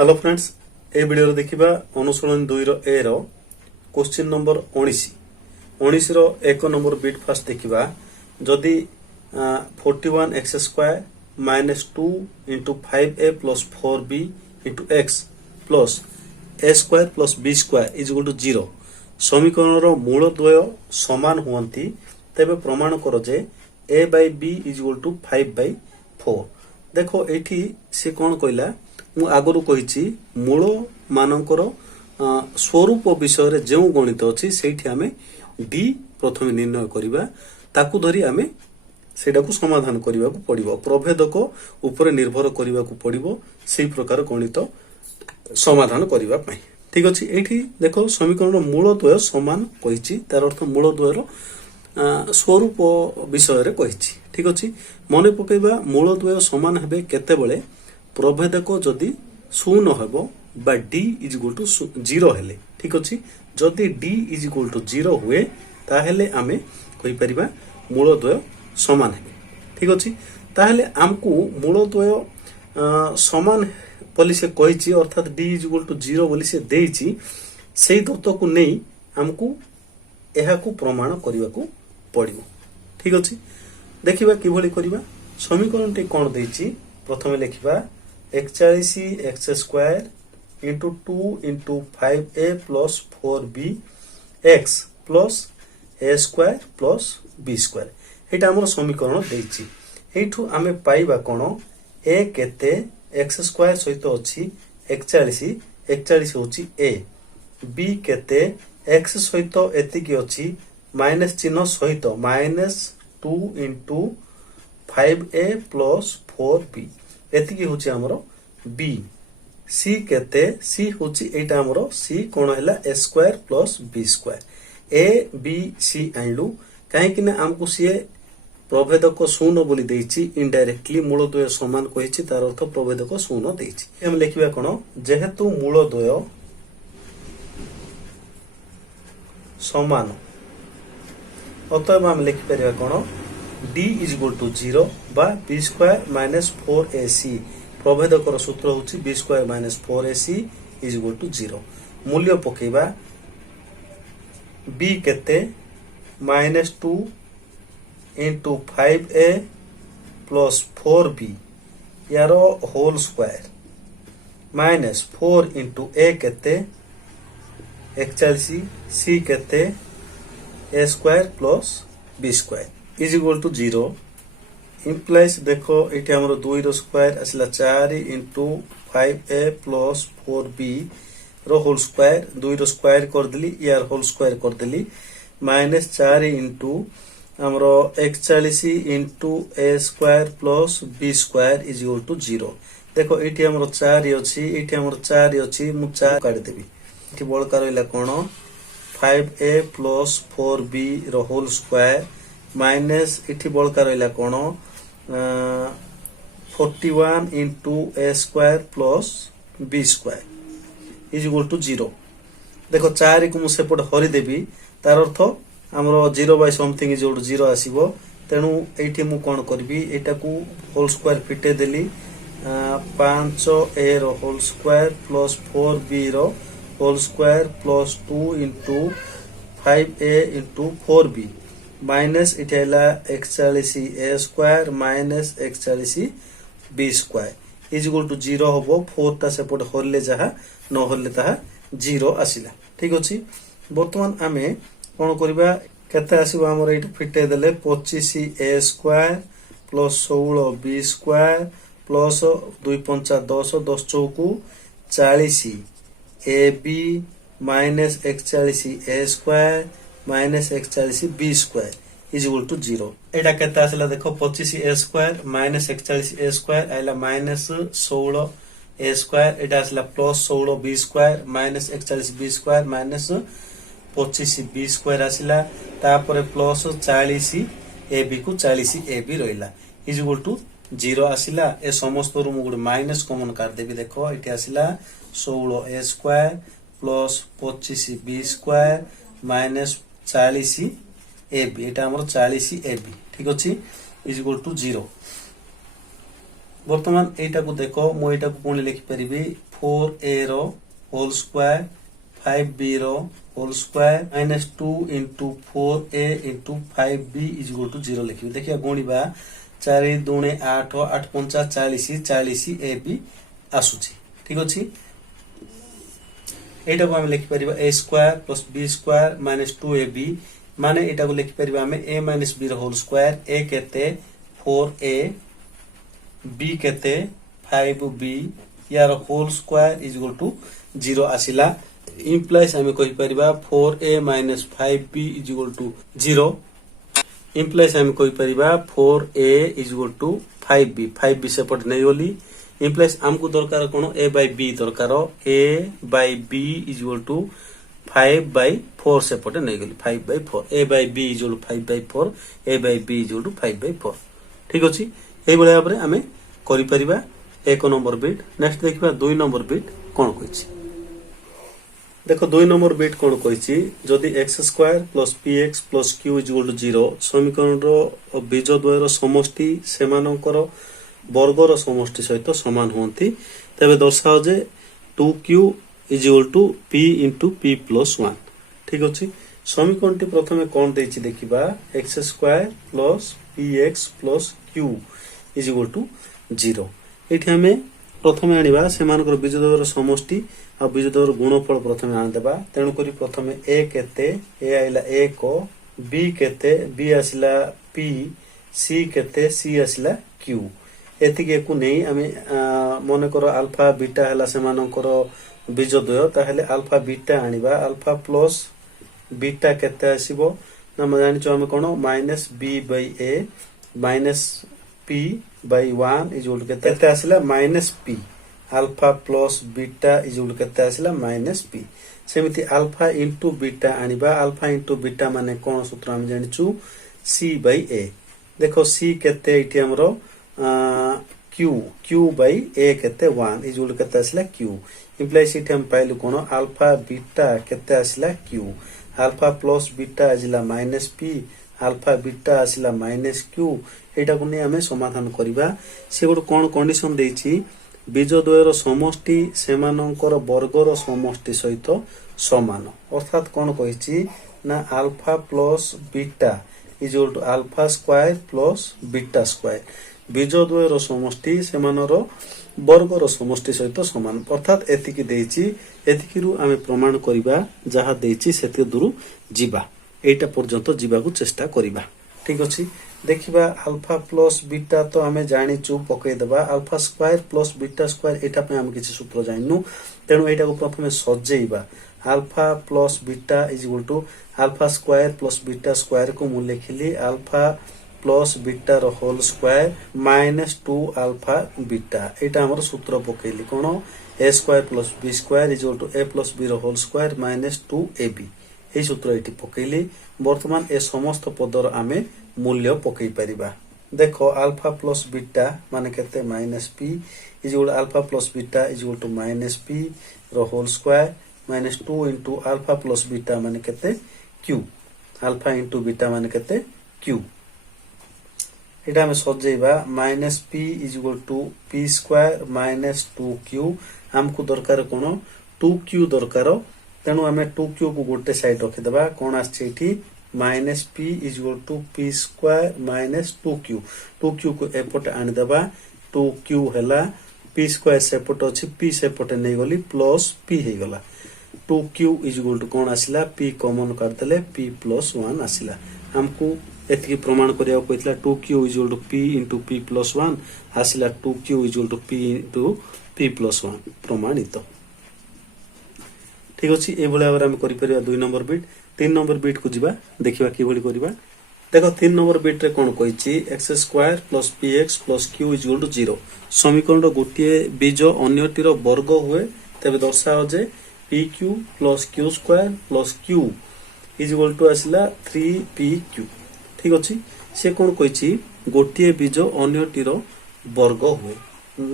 Hello friends ए video देखिबा अनुसरण 2 रो ए रो question number 19 रो 1 number bit fast देखिबा जदी 41x² -2 * 5a + 4b * x + a² + b² = 0 समीकरण रो मूल द्वय समान हुअंती तेबे प्रमाण करो जे a / b = 5/4 देखो एठी से कोन कहला मु आगरु कहिछि मूल मानकर स्वरूप विषय रे जेउ गणित अछि सेठी हमें डी प्रथम निर्णय करिबा ताकू धरी हमें सेडा को समाधान करिबा को पड़िबो प्रभेदक ऊपर निर्भर करिबा को पड़िबो सेही प्रकार गणित समाधान करिबा पई ठीक अछि एठी देखो समीकरण मूल द्वय समान कहिछि तार अर्थ मूल द्वय रो स्वरूप विषय रे कहिछि ठीक अछि मने पकेबा मूल द्वय समान हेबे केते बेले प्रभेदक जदि शून्य हेबो बा d = 0 हेले ठीक अछि जदि d = 0 हुए ताहेले आमे कहि परिबा मूलद्वय समान हेबे ठीक अछि ताहेले हमकु मूलद्वय समान बोली से कहिछि अर्थात d = 0 बोली से देइछि सेही तत्व को नै हमकु एहा को प्रमाण करिवा को पड़िबो ठीक अछि देखिबा किभली करिबा समीकरण टे कोन देइछि प्रथमे लिखिबा 41x² * 2 * 5a + 4b x + a² + b² एटा हमर समीकरण देइछि एठू आमे पाइबा कोन a केते x² सहित अछि 41 होछि a b केते x सहित एतिकी अछि माइनस चिन्ह सहित -2 * 5a + 4b एतिकी होछि हमरो b c केते c होछि एटा हमरो c कोन हैला a² + b² a b c आइलु काहे कि ना हमकु सी प्रभेदक शून्य बोली देइछि इनडायरेक्टली मूलद्वय समान कहिछि तार अर्थ प्रभेदक शून्य देइछि हम लिखिबा कोन जेहेतु मूलद्वय समान अतएव हम लिखि परिबा कोन d = 0 बा b² - 4ac प्रभेदकर सूत्र होछि b² - 4ac = 0 मूल्य पकेबा b केते -2 * 5a + 4b यारो होल स्क्वायर -4 * a केते 41 c केते a² + b² = 0 implies देखो एठी हमरो 2 रो स्क्वायर असला 4 * 5a + 4b रो होल स्क्वायर 2 रो स्क्वायर कर देली यार होल स्क्वायर कर देली -4 * हमरो 41 * a² + b² = 0 देखो एठी हमरो 4 अछि एठी हमरो 4 अछि मु 4 काट देबी एठी बळका रहला कोन 5a + 4b रो होल स्क्वायर माइनस इठी बळका रहला कोन 41 * a² + b² = 0 देखो 4 को मु सेपट हरि देबी तार अर्थ हमरो 0/समथिंग = 0 आसीबो तेनु एठी मु कोन करबी एटा को होल स्क्वायर फिटे देली 5a रो होल स्क्वायर + 4b रो whole square + 2 * 5a * 4b minus इठेला 41 a² - 41 b² = 0 होबो 4 ता सेपट होले जहा न होले ता 0 आसिला ठीक अछि वर्तमान आमे कोन करबा केते आसीबो हमर एठी फिटे देले 25 a² + 16 b² + 2 * 5 = 10 10 चौकु 40 ab - 41 a² - 41 b² = 0 एटा केते आसला देखो 25 a² - 41 a² आइला -16 a² एटा आसला +16 b² - 41 b² - 25 b² आसला तापरे +40 ab को 40 ab रहला = 0 आसला ए समस्त रु मु गुड माइनस कॉमन कर देबी देखो एटी आसला 16 a² + 25 b² - 40 ab एटा हमर 40 ab ठीक अछि = 0 बर्तमान एटा को देखो मु एटा को पुणी लिखि परिबी 4a रो होल स्क्वायर 5b रो whole square minus 2 into 4a into 5b is equal to 0 लिखिबी। देखिया गुणिबा 4 दूणे 8 8 पंचा 40 40 ab आसुची। ठीक अछि एटा को हम लिखि परिबा a square plus b square minus 2ab माने एटा को लिखि परिबा हमें a माइनस b रो होल स्क्वायर a केते 4a b केते 5b यार whole square is equal to 0 आसिला इम्प्लाइज हमें कहि परिबा 4a minus 5b is equal to 0 implies हमें कहि परिबा 4a is equal to 5b 5b सेपट नै होली इम्प्लाइज हमको दरकार कोन a by b दरकार a by b is equal to 5 by 4 सेपट नै गेली 5 by 4 a by b is equal to 5 by 4 a by b is equal to 5 by 4 ठीक अछि एई बळे आपरे हमें करि परिबा एक नंबर बिट। नेक्स्ट देखिबा 2 नंबर बिट कोन कहिछि देखो 2 नंबर बिट कोन कहिछि जदि x square plus px plus q is equal to 0 समीकरण रो बीज द्वयर समष्टि सेमानकर वर्गर समष्टि सहित समान होंती तबे दर्शाओ जे 2q is equal to p into p plus 1 ठीक अछि समीकरणटी प्रथमे कोन देछि देखिबा x square plus px plus q is equal to 0 एठी हमें प्रथमे आनिबा सेमानकर बीज द्वयर समष्टि आ बीज द्वयर गुणफल प्रथमे आन देबा तेनु करी प्रथमे a केते a आइला a को b केते b आसिला p c केते c आसिला q एति के को नै आमे मने करो अल्फा बीटा हला सेमानकर बीज द्वय ताहेले अल्फा बीटा आनिबा अल्फा प्लस बीटा केते आसीबो ना म जानि छ हम कोन minus b by a minus p by 1 is equal to केते आसिला minus p alpha plus beta is equal to केते आसिला माइनस p सेमिति अल्फा इनटू बीटा आनिबा अल्फा इनटू बीटा माने कोन सूत्र हम जानिचु c by a देखो c केते इति हमरो q by a केते 1 इज इक्वल टू केते आसिला q इंप्लाइज इति हम पाइलु कोन अल्फा बीटा केते आसिला q अल्फा प्लस बीटा आजिला माइनस p अल्फा बीटा आसिला माइनस q एटा को नै हमें समाधान करिबा से गोट कोन कंडीशन देछि बीज द्वयर समष्टि सेमानकर वर्गर समष्टि सहित समान अर्थात कोन कहिछि ना alpha plus beta is equal to alpha square plus beta square बीज द्वयर समष्टि सेमानर वर्गर समष्टि सहित समान अर्थात एतिकी देछि एतिकीरु आमे प्रमाण करिबा जहा देछि सेति दूर जिबा एटा पर्यंत जिबाकू चेष्टा करिबा ठीक अछि देखिबा अल्फा प्लस बीटा तो हमें जानि छु पकई देबा alpha square plus beta square एटा पे हम किछि सूत्र जानिनु तेनु एटा को प्रथमे सजेइबा alpha plus beta is equal to alpha square plus beta square को मु लिखिली अल्फा प्लस बीटा रो whole square minus 2 alpha beta एटा हमर सूत्र पकईली कोन a square plus b square is equal to a plus b रो होल स्क्वायर माइनस 2ab ए सूत्र एटी पकईली वर्तमान ए समस्त पदर आमे मूल्य पकई परिबा देखो अल्फा प्लस बीटा माने केते minus p is equal alpha plus beta is equal to minus p रो whole square minus 2 into alpha plus beta माने केते q अल्फा इंटू बीटा माने केते q एटा हम सजेइबा minus p is equal to p square minus 2q हमको दरकार कोन 2q दरकार तेनु हमें 2q को गोटे साइड रखि देबा कोन आछि एठी minus p is equal to p square minus 2q को एपट आनि देबा 2q हैला p स्क्वायर सेपट अछि p सेपट नै गली प्लस p हे गला 2q इज इक्वल टू कोन आसिला p कॉमन कर देले p प्लस 1 आसिला हमको एतिकी प्रमाण करिया कोइतला 2q is equal to p into p plus 1 आसिला 2q is equal to p into p plus 1 प्रमाणित ठीक अछि ए भले आबर हम करि परिबा 2 नंबर बिट 3 नंबर बिट को जिबा देखिबा की भली करिबा देखो 3 नंबर बिट रे कोन कहिछि x square plus px plus q is equal to 0 समीकरण रो गोटिए बीज अन्यटी रो वर्ग हुए तबे दर्शाओ जे pq plus q square plus q is equal to आसिला 3pq ठीक अछि से कोन कहिछि गोटिए बीज अन्यटी रो वर्ग हुए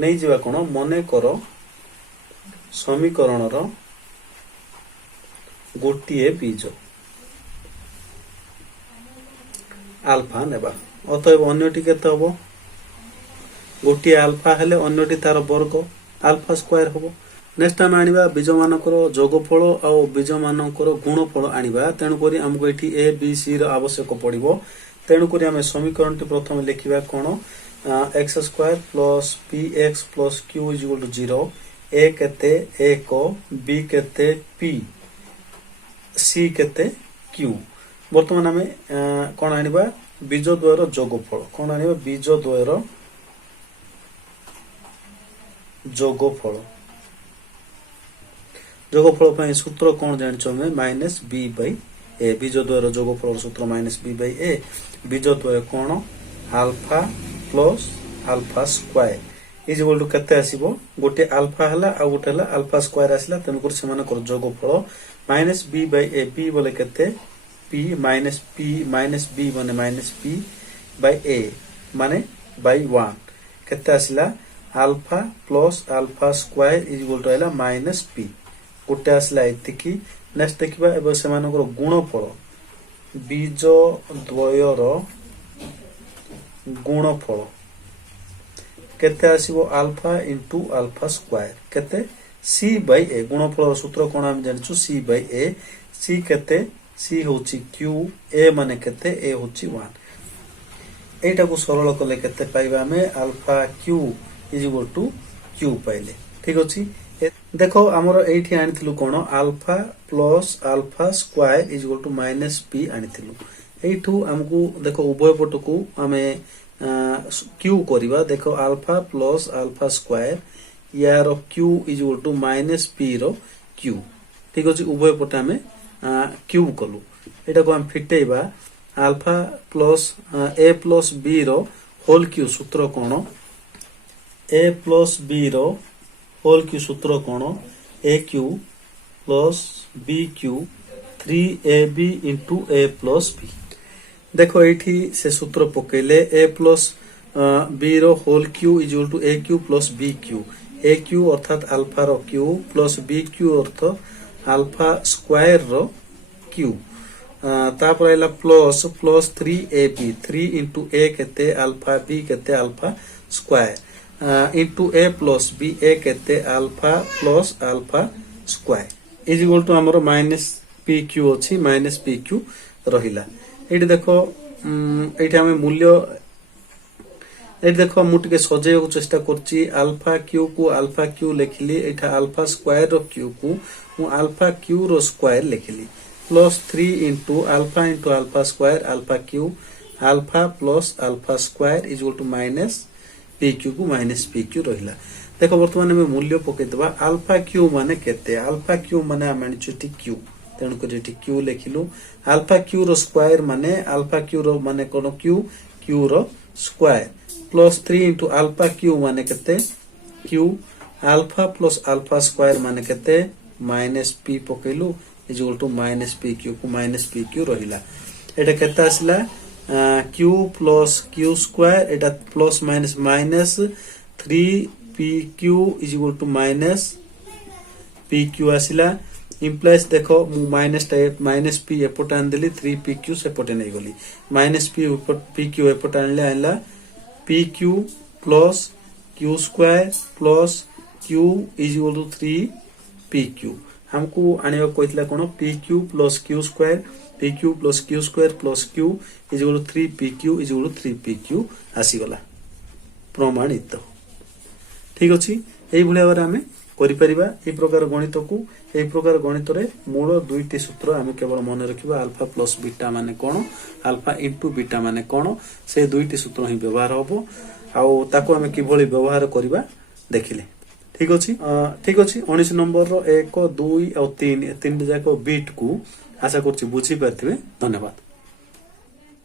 नै जिबा कोन मने करो समीकरण रो गोटिए बीज अल्फा नेबा अतएव अन्यटी केते हबो गोटे अल्फा हेले अन्यटी तार वर्ग अल्फा स्क्वायर हम। नेक्स्ट आम आनिबा बीज मानकर जोगफल और बीज मानकर गुणफल आनिबा। तेणुक आमको ये ए बी सी रो आवश्यक पड़िबो। तेणुक आम समीकरण प्रथम लिखा कौन x square plus p x plus q is equal to 0। A केते एक, बी केते पी, सी केते क्यू। बर्तमान आम कौन आनिबा बीज द्वयर जोगफल। कौन आनिबा बीज द्वयर जोगफल। जोगफल सूत्र कौन जानिछो हमें माइनस बी बाई ए। बीज द्वयर जोगफल सूत्र माइनस बी बाई ए। बीज द्वय कौन alpha plus alpha square is equal to केते आसीबो गोटे अल्फा हला आ गोटे हला अल्फा स्क्वायर आसिला। तेणुकर सेमानकर जोगफल minus B by A. P बोले केते पी माइनस बी माने माइनस पी बाई ए माने बाई 1 केते आसिला alpha plus alpha square is equal to आइला माइनस पी गोटे आसिला एतिकी। नेक्स्ट देखिबा एबे सेमानकर गुणफल बीज द्वयर गुणफल केते आसीबो अल्फा इंटू अल्फा स्क्वायर केते सी बाई ए। गुणफल सूत्र कोन हम जानछु सी बाई ए। सी केते सी होची क्यू, ए माने केते ए होची 1। एटा को सरल कले केते पाइबा हमें alpha cube is equal to q पाइले। ठीक अछि। देखो हमर एठी आनिथिलु कोन alpha plus alpha square is equal to minus p आनिथिलु। एठू हमकू देखो उभय पट को हमें क्यू करिबा। देखो अल्फा प्लस अल्फा स्क्वायर यार cube is equal to minus p रो क्यू। ठीक अछि। उभय पट हमें क्यू कलु। एटा को हम फिटेइबा alpha plus a plus b रो होल क्यू सूत्र कोन ए प्लस बी रो होल क्यू सूत्र कोन a cube plus b cube 3ab into a plus b. देखो एठी से सूत्र पकेले ए प्लस बी रो whole cube is equal to a cube plus b cube. A cube अर्थात अल्फा रो क्यू प्लस बी क्यू अर्थ अल्फा स्क्वायर रो क्यू। तापर आइला plus plus 3ab 3 into a केते अल्फा बी केते alpha square into a plus b a केते alpha plus alpha square is equal to हमरो माइनस पी क्यू अछि minus P Q रहिला। एठी देखो एठी हमें मूल्य एठी देखो मु टिके सजेय चेष्टा करछि। अल्फा क्यू को अल्फा क्यू लिखली। एठा अल्फा स्क्वायर रो क्यू को मु अल्फा क्यू रो स्क्वायर लिखली plus 3 into alpha square alpha Q alpha plus alpha square is equal to minus P Q को माइनस पी क्यू रहिला। देखो वर्तमान में मूल्य पकेदबा अल्फा क्यू माने केते अल्फा क्यू माने आमे चुटी क्यू तेणु कर क्यू लिखिलु। अल्फा क्यू रो स्क्वायर माने अल्फा क्यू रो माने कोन क्यू क्यू रो square plus 3 into alpha cube माने केते q alpha plus alpha square माने केते माइनस पी पकेलु is equal to minus P Q को माइनस पी क्यू रहिला। एटा केते आसला क्यू प्लस क्यू स्क्वायर एटा plus minus minus 3 p q is equal to minus P q आसिला। इम्प्लाइज देखो मु माइनस पी एपट आनदेली 3 पी क्यू सेपटे नहीं गली माइनस पी क्यू एपट आनले आइला p q plus q square plus q is equal to 3 p q. हमको आनिबा कहथिला कोन p q plus q square p q plus q square plus q is equal to 3 p q is equal to 3 p q आसी गला प्रमाणित। ठीक अछि। एई भली भाबरे हमें करि परिबा ए प्रकार गणित को। ए प्रकार गणित रे मूल दुईटी सूत्र हमें केवल मन रखिबा अल्फा प्लस बीटा माने कोन अल्फा इंटू बीटा माने कोन से दुईटी सूत्र ही व्यवहार होबो आ ताको हमें किभली व्यवहार करिबा देखिले। ठीक अछि। ठीक अछि। 19 नंबर रो 1 2 और 3 तीन जाको बीट को आशा करछि बुझी पारथिबे। धन्यवाद।